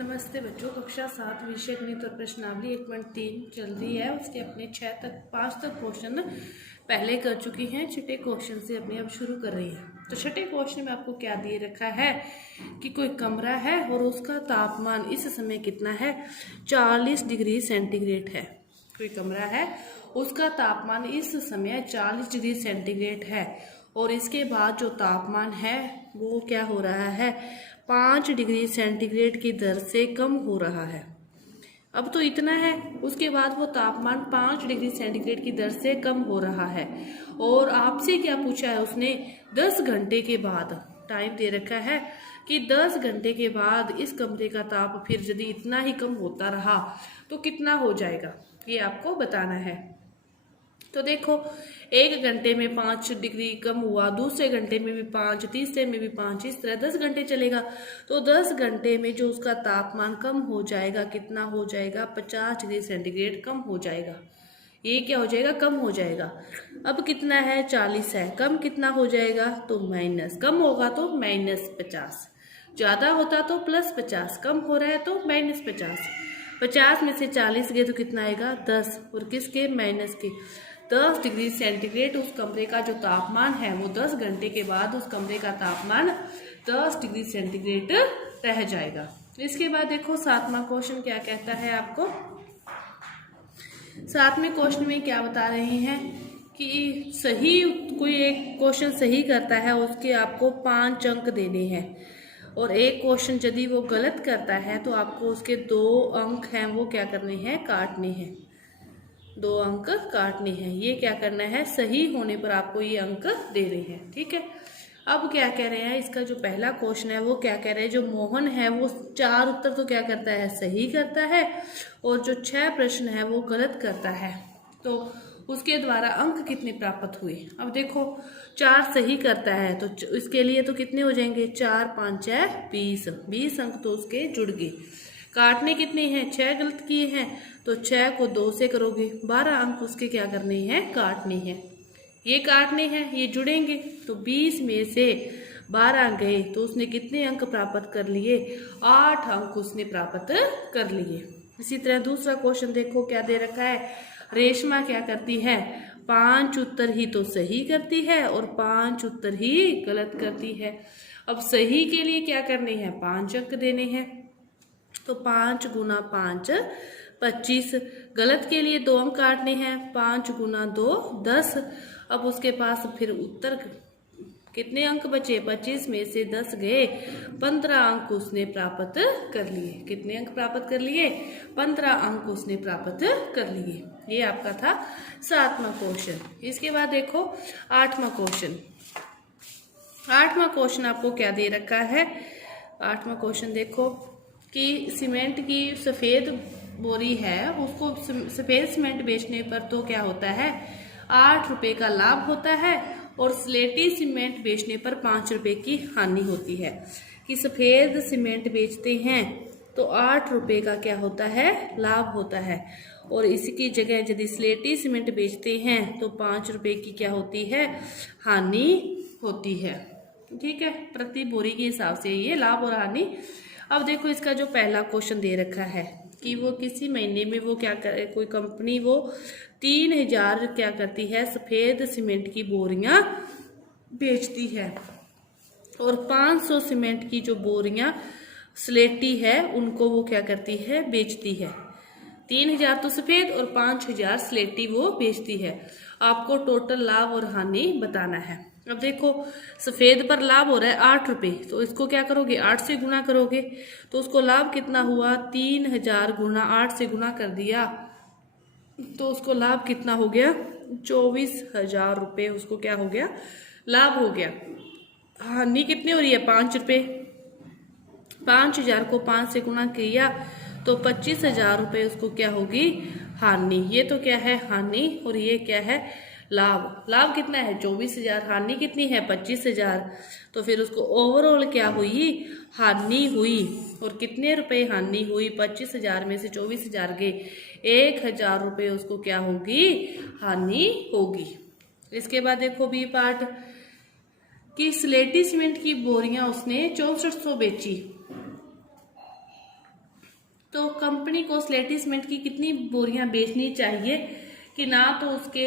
नमस्ते बच्चों, कक्षा 7 विषय गणित और प्रश्नावली 1.3 चल रही है। उसके अपने 5 तक क्वेश्चन पहले कर चुकी हैं। छठे क्वेश्चन से अपने अब शुरू कर रही है। तो छठे क्वेश्चन में आपको क्या दिए रखा है कि कोई कमरा है और उसका तापमान इस समय कितना है, 40 डिग्री सेंटीग्रेड है। कोई कमरा है, उसका तापमान इस समय 40 डिग्री सेंटीग्रेड है और इसके बाद जो तापमान है वो क्या हो रहा है, 5 डिग्री सेंटीग्रेड की दर से कम हो रहा है। अब तो इतना है, उसके बाद वो तापमान 5 डिग्री सेंटीग्रेड की दर से कम हो रहा है। और आपसे क्या पूछा है उसने, 10 घंटे के बाद टाइम दे रखा है कि 10 घंटे के बाद इस कमरे का ताप फिर यदि इतना ही कम होता रहा तो कितना हो जाएगा, ये आपको बताना है। तो देखो, 1 घंटे में 5 डिग्री कम हुआ, दूसरे घंटे में भी 5, तीसरे में भी 5, इस तरह 10 घंटे चलेगा। तो 10 घंटे में जो उसका तापमान कम हो जाएगा, कितना हो जाएगा, 50 डिग्री सेंटीग्रेड कम हो जाएगा। ये क्या हो जाएगा, कम हो जाएगा। अब कितना है, 40 है, कम कितना हो जाएगा, तो माइनस, कम होगा तो -50, ज्यादा होता तो +50, कम हो रहा है तो -50। 50 में से 40 गए तो कितना आएगा, 10, और किसके, माइनस के। 10 डिग्री सेंटीग्रेड उस कमरे का जो तापमान है वो 10 घंटे के बाद उस कमरे का तापमान 10 डिग्री सेंटीग्रेड रह जाएगा। इसके बाद देखो 7वां क्वेश्चन क्या कहता है आपको। 7वें क्वेश्चन में क्या बता रहे हैं कि सही, कोई एक क्वेश्चन सही करता है उसके आपको 5 अंक देने हैं, और एक क्वेश्चन यदि वो गलत करता है तो आपको उसके 2 अंक हैं वो क्या करने हैं, काटने हैं। 2 अंक काटने हैं। ये क्या करना है, सही होने पर आपको ये अंक देने हैं, ठीक है। अब क्या कह रहे हैं, इसका जो पहला क्वेश्चन है वो क्या कह रहे हैं, जो मोहन है वो 4 उत्तर तो क्या करता है, सही करता है, और जो 6 प्रश्न है वो गलत करता है। तो उसके द्वारा अंक कितने प्राप्त हुए। अब देखो, 4 सही करता है तो इसके लिए तो कितने हो जाएंगे, 4 5 है 20 अंक तो उसके जुड़ गए। काटने कितने हैं, 6 गलत किए हैं तो 6 को 2 से करोगे, 12 अंक उसके क्या करने हैं, काटने हैं। ये काटने हैं, ये जुड़ेंगे तो 20 में से 12 गए तो उसने कितने अंक प्राप्त कर लिए, 8 अंक उसने प्राप्त कर लिए। इसी तरह दूसरा क्वेश्चन देखो क्या दे रखा है। रेशमा क्या करती है, 5 उत्तर ही तो सही करती है और 5 उत्तर ही गलत करती है। अब सही के लिए क्या करने हैं, 5 अंक देने हैं, तो 5 गुना 5 25। गलत के लिए 2 अंक काटने हैं, 5 गुना 2 10। अब उसके पास फिर उत्तर कितने अंक बचे, 25 में से 10 गए, 15 अंक उसने प्राप्त कर लिए। कितने अंक प्राप्त कर लिए, 15 अंक उसने प्राप्त कर लिए। ये आपका था 7वां क्वेश्चन। इसके बाद देखो 8वां क्वेश्चन। 8वां क्वेश्चन आपको क्या दे रखा है। 8वां क्वेश्चन देखो कि सीमेंट की सफ़ेद बोरी है, उसको सफ़ेद सीमेंट बेचने पर तो क्या होता है, 8 रुपये का लाभ होता है, और स्लेटी सीमेंट बेचने पर 5 रुपये की हानि होती है। कि सफ़ेद सीमेंट बेचते हैं तो 8 रुपये का क्या होता है, लाभ होता है, और इसकी जगह यदि स्लेटी सीमेंट बेचते हैं तो 5 रुपये की क्या होती है, हानि होती है, ठीक है। प्रति बोरी के हिसाब से ये लाभ और हानि। अब देखो इसका जो पहला क्वेश्चन दे रखा है कि वो किसी महीने में वो क्या करे, कोई कंपनी वो 3000 क्या करती है, सफ़ेद सीमेंट की बोरियां बेचती है, और 500 सीमेंट की जो बोरियां स्लेटी है उनको वो क्या करती है, बेचती है। 3000 तो सफ़ेद और 5000 स्लेटी वो बेचती है। आपको टोटल लाभ और हानि बताना है। अब देखो, सफ़ेद पर लाभ हो रहा है 8 रुपये, तो इसको क्या करोगे, 8 से गुना करोगे, तो उसको लाभ कितना हुआ, 3000 गुना 8 से गुना कर दिया तो उसको लाभ कितना हो गया, 24,000 रुपये उसको क्या हो गया, लाभ हो गया। हानि कितनी हो रही है, 5 रुपये। 5000 को 5 से गुना किया तो 25,000 रुपये उसको क्या होगी, हानि। ये तो क्या है, हानि, और ये क्या है, लाभ। लाभ कितना है, 24,000, हानि कितनी है, 25,000। तो फिर उसको ओवरऑल क्या हुई, हानि हुई। और कितने रुपए हानि हुई, 25,000 में से 24,000 गए, 1,000 रुपये उसको क्या होगी, हानि होगी। इसके बाद देखो बी पार्ट कि स्लेटी सीमेंट की बोरियां उसने 6400 बेची। कंपनी को स्लेटी सीमेंट की कितनी बोरियां बेचनी चाहिए कि ना तो उसके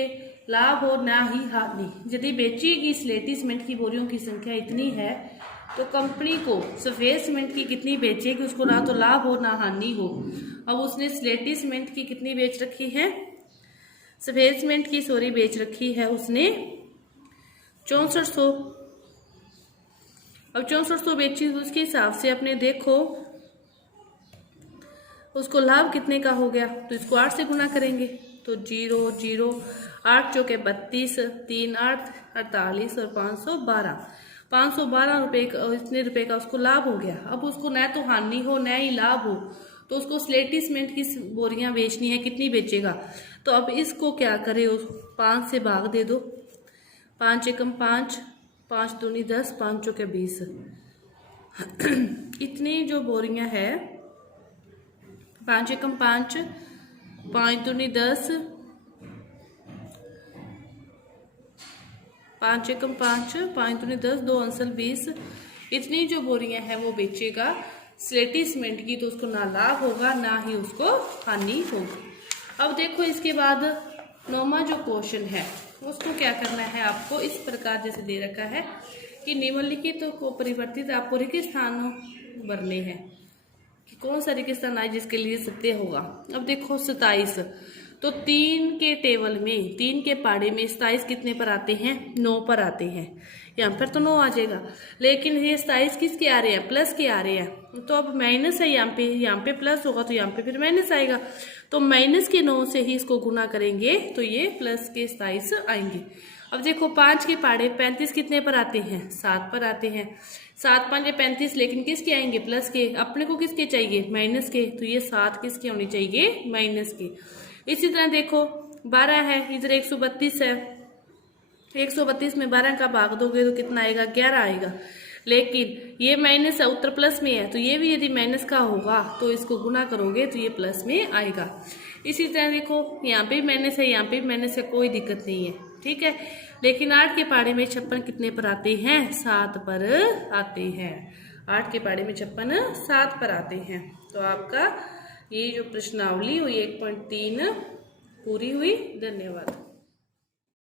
लाभ हो ना ही हानि। यदि बेचेगी स्लेटी सीमेंट की बोरियों की संख्या इतनी है तो कंपनी को सफेद सीमेंट की कितनी बेचेगी, उसको ना तो लाभ हो ना हानि हो। अब उसने स्लेटी सीमेंट की कितनी बेच रखी है, सफेद सीमेंट की सॉरी बेच रखी है उसने 6400। अब 6400 बेची तो उसके हिसाब से अपने देखो उसको लाभ कितने का हो गया, तो इसको 8 से गुना करेंगे तो 0 0 8 चौके 32 3 8 48 और 512 रुपए का, इतने रुपए का उसको लाभ हो गया। अब उसको न तो हानि हो न ही लाभ हो, तो उसको स्लेटी सीमेंट की बोरियां बेचनी है, कितनी बेचेगा। तो अब इसको क्या करे, उस 5 से भाग दे दो, 5 एकम 5 5 दूनी 10 5 चौके 20 इतनी जो बोरियां है 5 एकम 5 5 दूनी 10 5 एकम 5 5 दूनी 10 2 अंसल 20 इतनी जो बोरियां हैं वो बेचेगा स्लेटी सीमेंट की, तो उसको ना लाभ होगा ना ही उसको हानि होगी। अब देखो इसके बाद 9वां जो क्वेश्चन है उसको क्या करना है, आपको इस प्रकार जैसे दे रखा है कि निम्नलिखित को परिवर्तित आपको रिक्त स्थान भरने हैं कि कौन सा रिक्त स्थान आए जिसके लिए सत्य होगा। अब देखो 27, तो 3 के टेबल में 3 के पाड़े में 27 कितने पर आते हैं, 9 पर आते हैं। यहाँ पर तो 9 आ जाएगा, लेकिन ये 27 किसके आ रहे हैं, प्लस के आ रहे हैं। तो अब माइनस है यहाँ पे प्लस होगा तो यहाँ पे फिर माइनस आएगा, तो माइनस के 9 से ही इसको गुना करेंगे तो ये प्लस के 27 आएंगे। अब देखो 5 के पाड़े 35 कितने पर आते हैं, 7 पर आते हैं। 7 5 35, लेकिन किसके आएंगे, प्लस के। अपने को किसके चाहिए, माइनस के, तो ये 7 किसके होने चाहिए, माइनस के। इसी तरह देखो 12 है, इधर 132 है, 132 में 12 का भाग दोगे तो कितना आएगा, 11 आएगा। लेकिन ये माइनस है, उत्तर प्लस में है, तो ये भी यदि माइनस का होगा तो इसको गुना करोगे तो ये प्लस में आएगा। इसी तरह देखो यहाँ पे माइनस है, यहाँ पे माइनस है, कोई दिक्कत नहीं है, ठीक है। लेकिन 8 के पाड़े में 56 कितने पर आते हैं, 7 पर आते हैं। 8 के पाड़े में 56 7 पर आते हैं। तो आपका ये जो प्रश्नावली हुई 1.3 पूरी हुई। धन्यवाद।